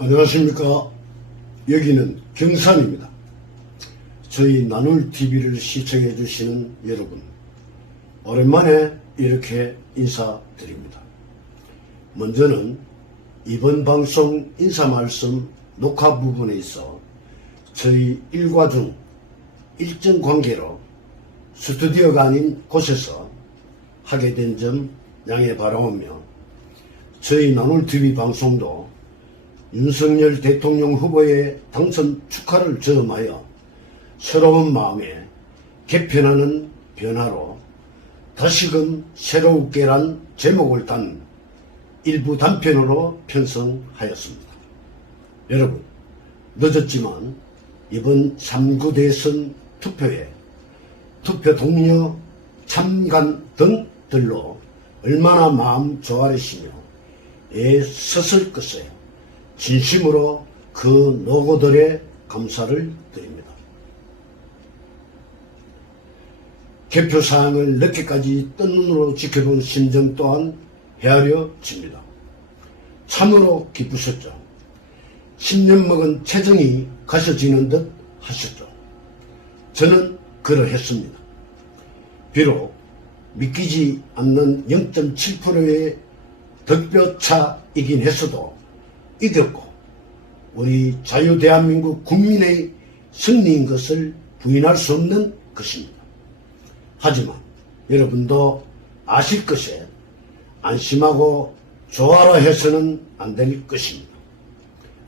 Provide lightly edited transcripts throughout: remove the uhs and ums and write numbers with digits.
안녕하십니까. 여기는 경산입니다. 저희 나눌TV를 시청해 주시는 여러분, 오랜만에 이렇게 인사드립니다. 먼저는 이번 방송 인사 말씀 녹화 부분에 있어 저희 일과 중 일정 관계로 스튜디오가 아닌 곳에서 하게 된 점 양해 바라오며, 저희 나눌TV 방송도 윤석열 대통령 후보의 당선 축하를 저음하여 새로운 마음에 개편하는 변화로 다시금 새롭게란 제목을 단 일부 단편으로 편성하였습니다. 여러분, 늦었지만 이번 3구 대선 투표에 투표 동료, 참관 등들로 얼마나 마음 조아리시며 애썼을 것에 진심으로 그 노고들의 감사를 드립니다. 개표사항을 늦게까지 뜬 눈으로 지켜본 심정 또한 헤아려집니다. 참으로 기쁘셨죠. 10년 먹은 체정이 가셔지는 듯 하셨죠. 저는 그러했습니다. 비록 믿기지 않는 0.7%의 득표차이긴 했어도 이겼고 우리 자유대한민국 국민의 승리인 것을 부인할 수 없는 것입니다. 하지만 여러분도 아실 것에 안심하고 좋아라 해서는 안 될 것입니다.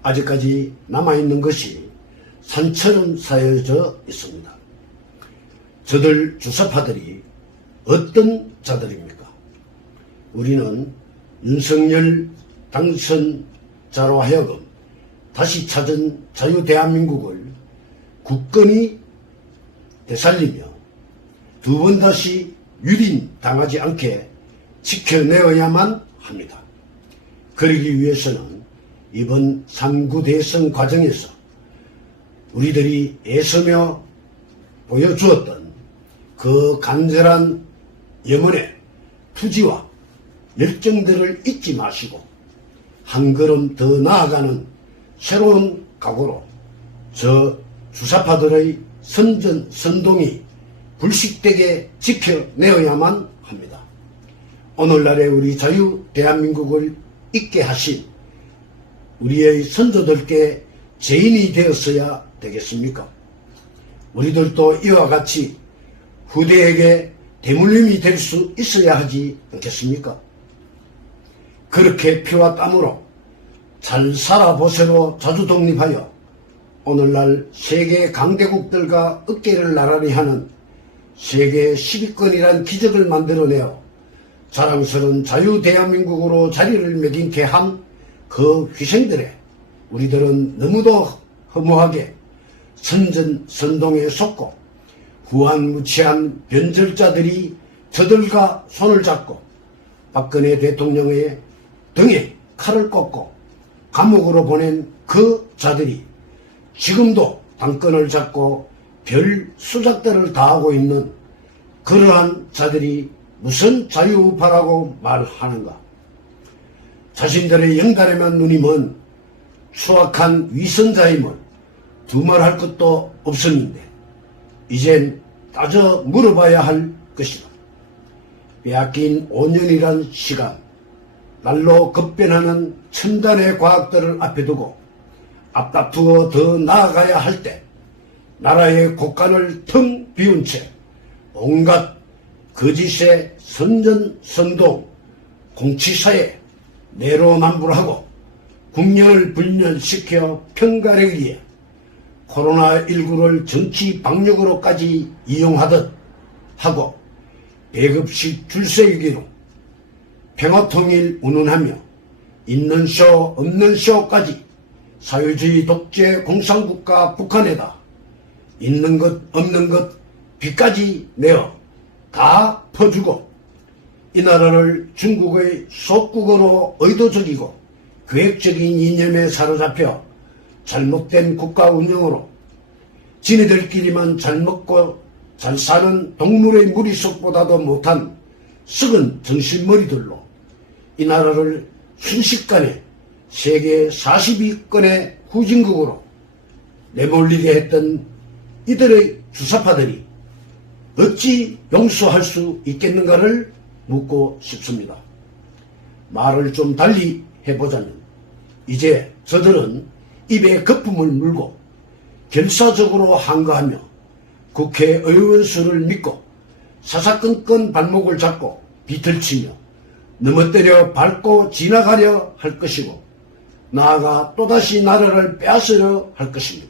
아직까지 남아있는 것이 산처럼 쌓여져 있습니다. 저들 주사파들이 어떤 자들입니까? 우리는 윤석열 당선자로 하여금 다시 찾은 자유대한민국을 굳건히 되살리며 두 번 다시 유린당하지 않게 지켜내어야만 합니다. 그러기 위해서는 이번 3구 대선 과정에서 우리들이 애쓰며 보여주었던 그 간절한 영혼의 투지와 열정들을 잊지 마시고 한 걸음 더 나아가는 새로운 각오로 저 주사파들의 선전선동이 불식되게 지켜내어야만 합니다. 오늘날의 우리 자유 대한민국을 있게 하신 우리의 선조들께 죄인이 되었어야 되겠습니까? 우리들도 이와 같이 후대에게 대물림이 될 수 있어야 하지 않겠습니까? 그렇게 피와 땀으로 잘 살아보세로 자주 독립하여 오늘날 세계 강대국들과 어깨를 나란히 하는 세계 10위권이란 기적을 만들어내어 자랑스러운 자유대한민국으로 자리를 매김케 한 그 희생들에 우리들은 너무도 허무하게 선전선동에 속고 후한무치한 변절자들이 저들과 손을 잡고 박근혜 대통령의 등에 칼을 꽂고 감옥으로 보낸 그 자들이 지금도 당권을 잡고 별 수작들을 다하고 있는 그러한 자들이 무슨 자유우파라고 말하는가? 자신들의 영달에만 눈이 먼 추악한 위선자임을 두말할 것도 없었는데 이젠 따져 물어봐야 할 것이다. 빼앗긴 5년이란 시간, 날로 급변하는 첨단의 과학들을 앞에 두고 앞다투어 더 나아가야 할 때 나라의 곳간을 텅 비운 채 온갖 거짓의 선전선동, 공치사에 내로남불하고 국력을 불멸시켜 편가르기에 코로나19를 정치 방역으로까지 이용하듯 하고 배급식 줄세기로 평화통일 운운하며 있는 쇼 없는 쇼까지 사회주의 독재 공산국가 북한에다 있는 것 없는 것 빚까지 내어 다 퍼주고 이 나라를 중국의 속국어로 의도적이고 계획적인 이념에 사로잡혀 잘못된 국가 운영으로 지네들끼리만 잘 먹고 잘 사는 동물의 무리속보다도 못한 썩은 정신머리들로 이 나라를 순식간에 세계 40위권의 후진국으로 내몰리게 했던 이들의 주사파들이 어찌 용서할 수 있겠는가를 묻고 싶습니다. 말을 좀 달리 해보자면 이제 저들은 입에 거품을 물고 결사적으로 항거하며 국회의원 수를 믿고 사사건건 발목을 잡고 비틀치며 넘어뜨려 밟고 지나가려 할 것이고 나아가 또다시 나라를 빼앗으려 할 것입니다.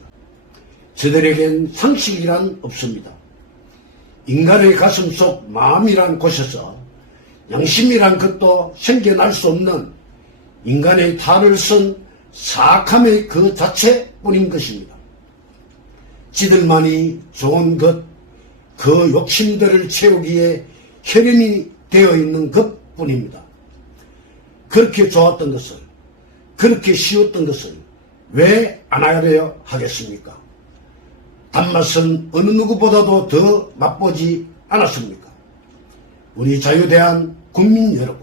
저들에겐 상식이란 없습니다. 인간의 가슴 속 마음이란 곳에서 양심이란 것도 생겨날 수 없는 인간의 탈을 쓴 사악함의 그 자체뿐인 것입니다. 지들만이 좋은 것, 그 욕심들을 채우기에 혈연이 되어 있는 것뿐입니다. 그렇게 좋았던 것을, 그렇게 쉬웠던 것을 왜 안 하려 하겠습니까? 단맛은 어느 누구보다도 더 맛보지 않았습니까? 우리 자유대한 국민 여러분,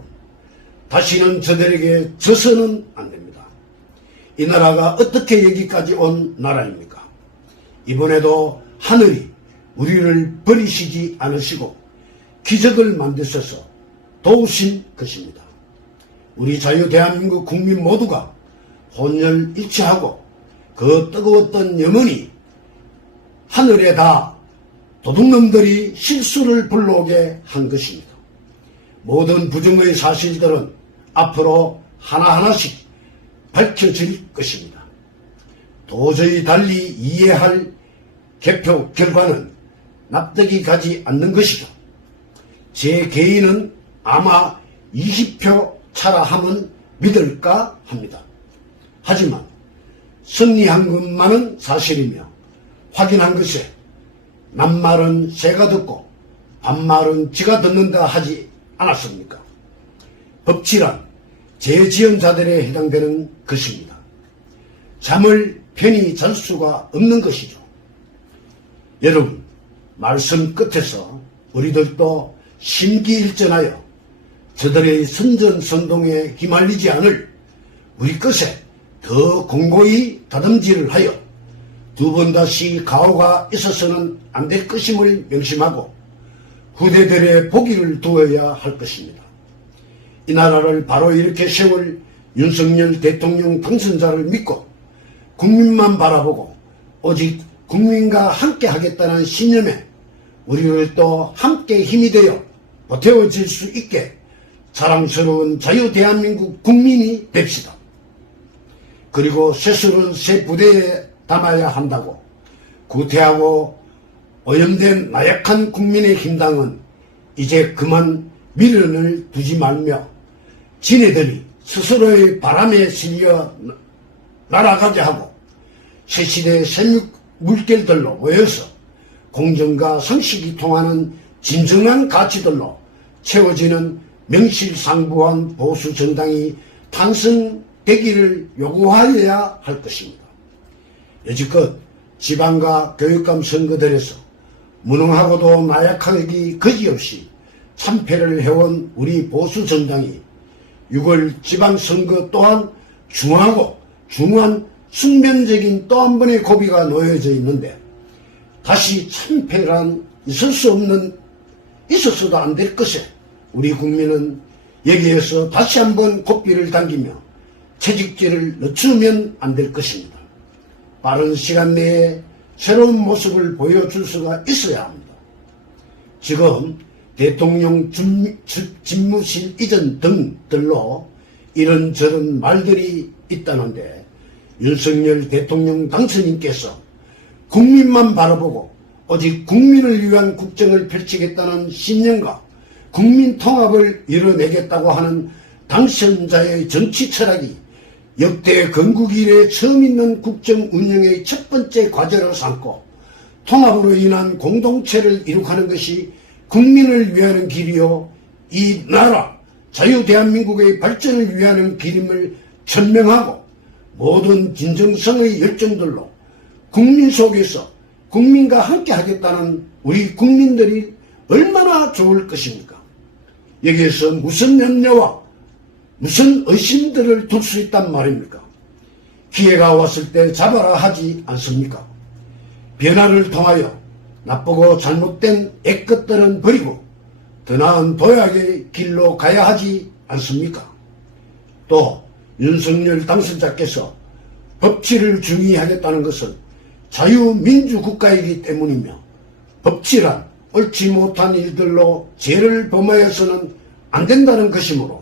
다시는 저들에게 져서는 안 됩니다. 이 나라가 어떻게 여기까지 온 나라입니까? 이번에도 하늘이 우리를 버리시지 않으시고 기적을 만드셔서 도우신 것입니다. 우리 자유대한민국 국민 모두가 혼혈일치하고 그 뜨거웠던 염원이 하늘에다 도둑놈들이 실수를 불러오게 한 것입니다. 모든 부정의 사실들은 앞으로 하나하나씩 밝혀질 것입니다. 도저히 달리 이해할 개표 결과는 납득이 가지 않는 것이죠. 제 개인은 아마 20표 차라 하면 믿을까 합니다. 하지만 승리한 것만은 사실이며 확인한 것에 남말은 새가 듣고 반말은 쥐가 듣는다 하지 않았습니까? 법치란 죄지은 자들에 해당되는 것입니다. 잠을 편히 잘 수가 없는 것이죠. 여러분, 말씀 끝에서 우리들도 심기일전하여 저들의 선전선동에 휘말리지 않을 우리 것에 더 공고히 다듬질을 하여 두 번 다시 가오가 있어서는 안 될 것임을 명심하고 후대들의 보기를 두어야 할 것입니다. 이 나라를 바로 이렇게 세울 윤석열 대통령 당선자를 믿고 국민만 바라보고 오직 국민과 함께 하겠다는 신념에 우리를 또 함께 힘이 되어 보태어질 수 있게 자랑스러운 자유대한민국 국민이 됩시다. 그리고 쇠술은 새 부대에 담아야 한다고 구태하고 오염된 나약한 국민의 힘당은 이제 그만 미련을 두지 말며 지네들이 스스로의 바람에 실려 날아가게 하고 새시대 생육 물결들로 모여서 공정과 상식이 통하는 진정한 가치들로 채워지는 명실상부한 보수 정당이 탄생되기를 요구하여야 할 것입니다. 여지껏 지방과 교육감 선거들에서 무능하고도 나약하기 그지없이 참패를 해온 우리 보수 정당이 6월 지방선거 또한 중하고 중한 숙면적인 또 한 번의 고비가 놓여져 있는데 다시 참패란 있어서도 안 될 것에 우리 국민은 여기에서 다시 한번 고삐를 당기며 채찍질을 늦추면 안 될 것입니다. 빠른 시간 내에 새로운 모습을 보여줄 수가 있어야 합니다. 지금 대통령 집무실 이전 등들로 이런저런 말들이 있다는데 윤석열 대통령 당선인께서 국민만 바라보고 오직 국민을 위한 국정을 펼치겠다는 신념과 국민 통합을 이뤄내겠다고 하는 당선자의 정치 철학이 역대 건국 이래 처음 있는 국정 운영의 첫 번째 과제로 삼고 통합으로 인한 공동체를 이룩하는 것이 국민을 위하는 길이요 이 나라 자유대한민국의 발전을 위하는 길임을 천명하고 모든 진정성의 열정들로 국민 속에서 국민과 함께 하겠다는 우리 국민들이 얼마나 좋을 것입니까? 여기에서 무슨 염려와 무슨 의심들을 둘 수 있단 말입니까? 기회가 왔을 때 잡아라 하지 않습니까? 변화를 통하여 나쁘고 잘못된 애것들은 버리고 더 나은 도약의 길로 가야 하지 않습니까? 또 윤석열 당선자께서 법치를 중시하겠다는 것은 자유민주국가이기 때문이며 법치란 옳지 못한 일들로 죄를 범하여서는 안 된다는 것이므로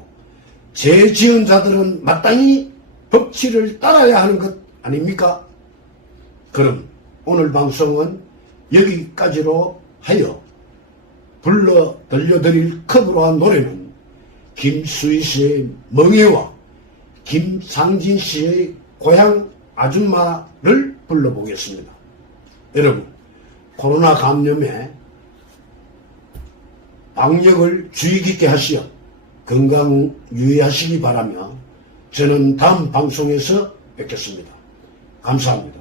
죄 지은 자들은 마땅히 법치를 따라야 하는 것 아닙니까? 그럼 오늘 방송은 여기까지로 하여 불러 들려드릴 커브로한 노래는 김수희 씨의 멍해와 김상진 씨의 고향 아줌마를 불러보겠습니다. 여러분, 코로나 감염에 방역을 주의 깊게 하시어 건강 유의하시기 바라며 저는 다음 방송에서 뵙겠습니다. 감사합니다.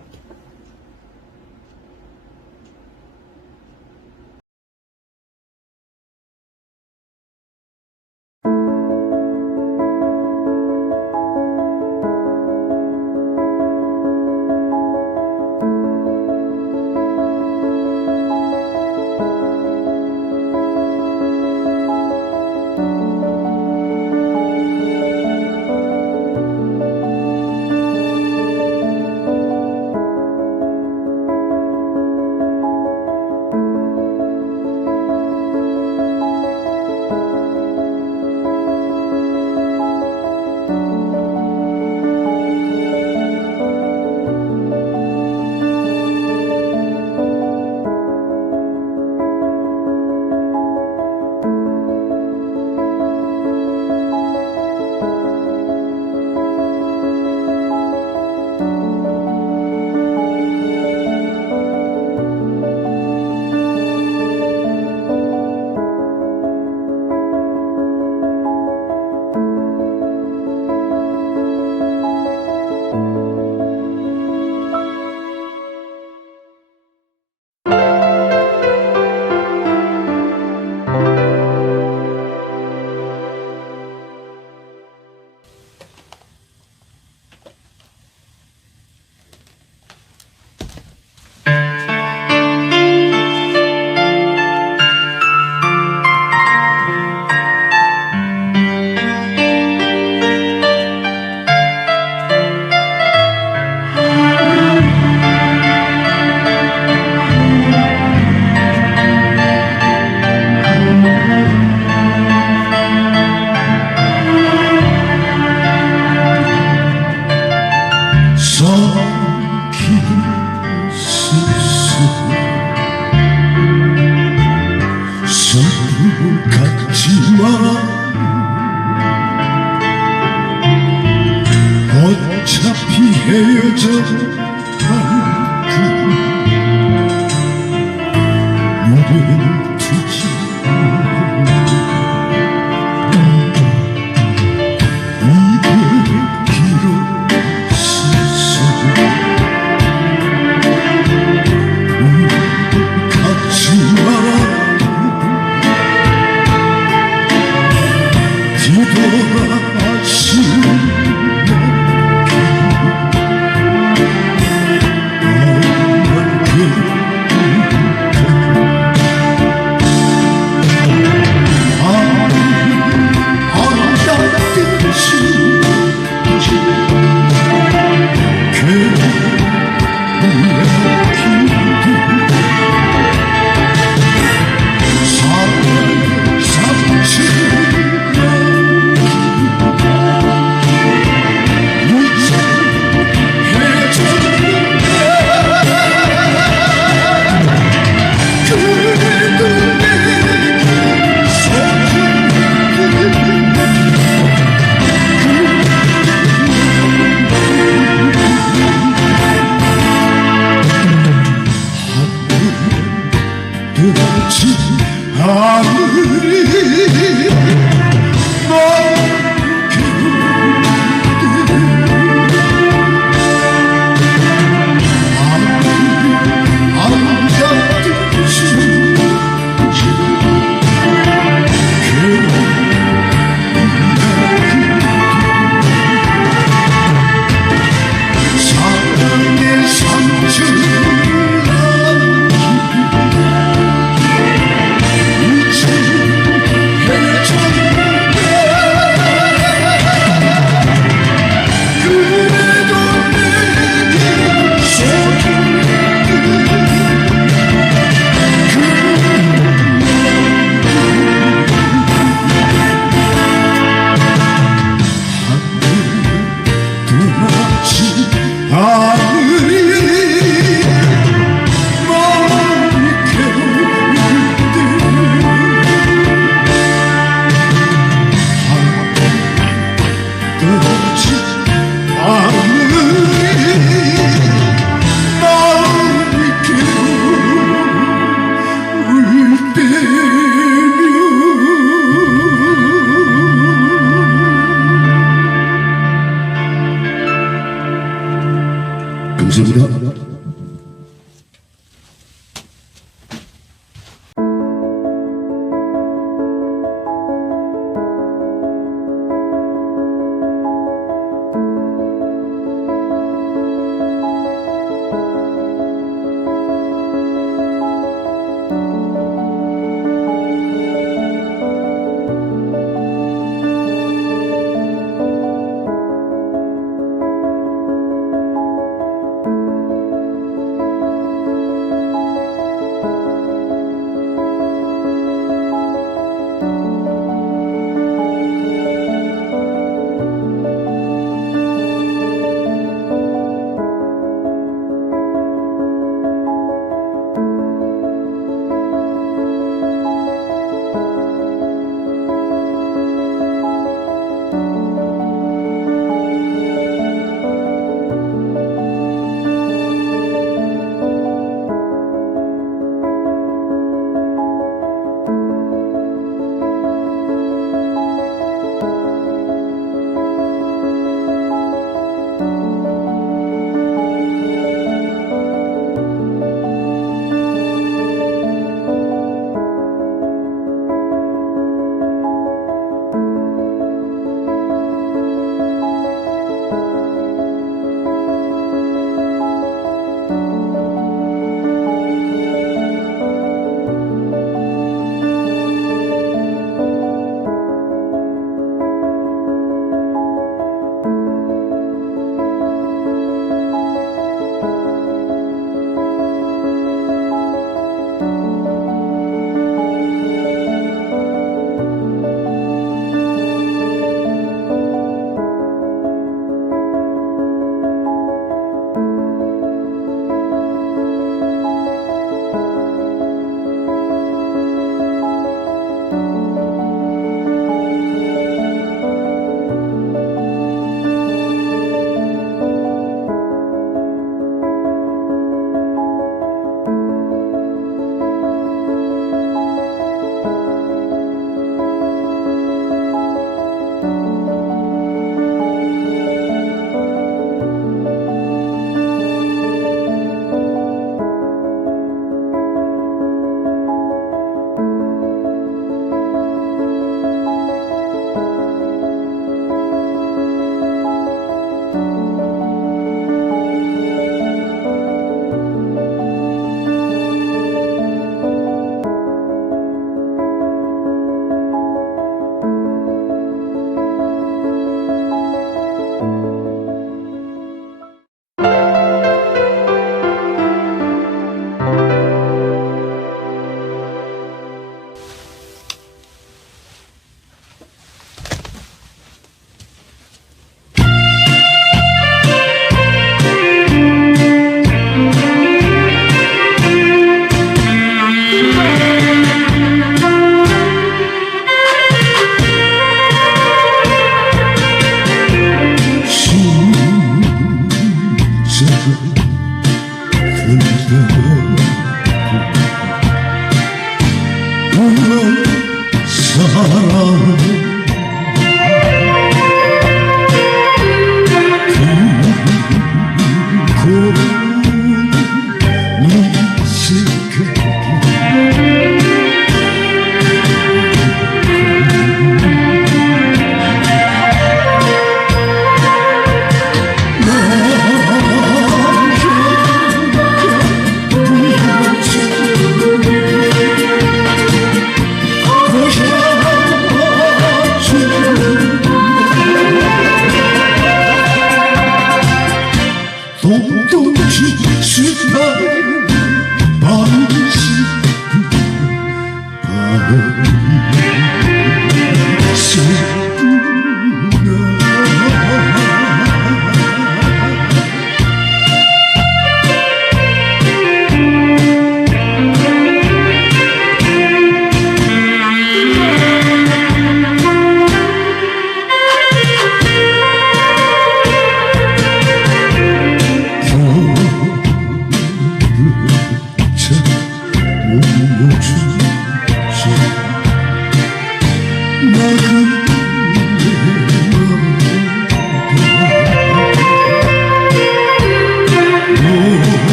어차피 헤어져 노래는 두지 이별 기록에서 가지 마라 뒤돌아가시는 않으리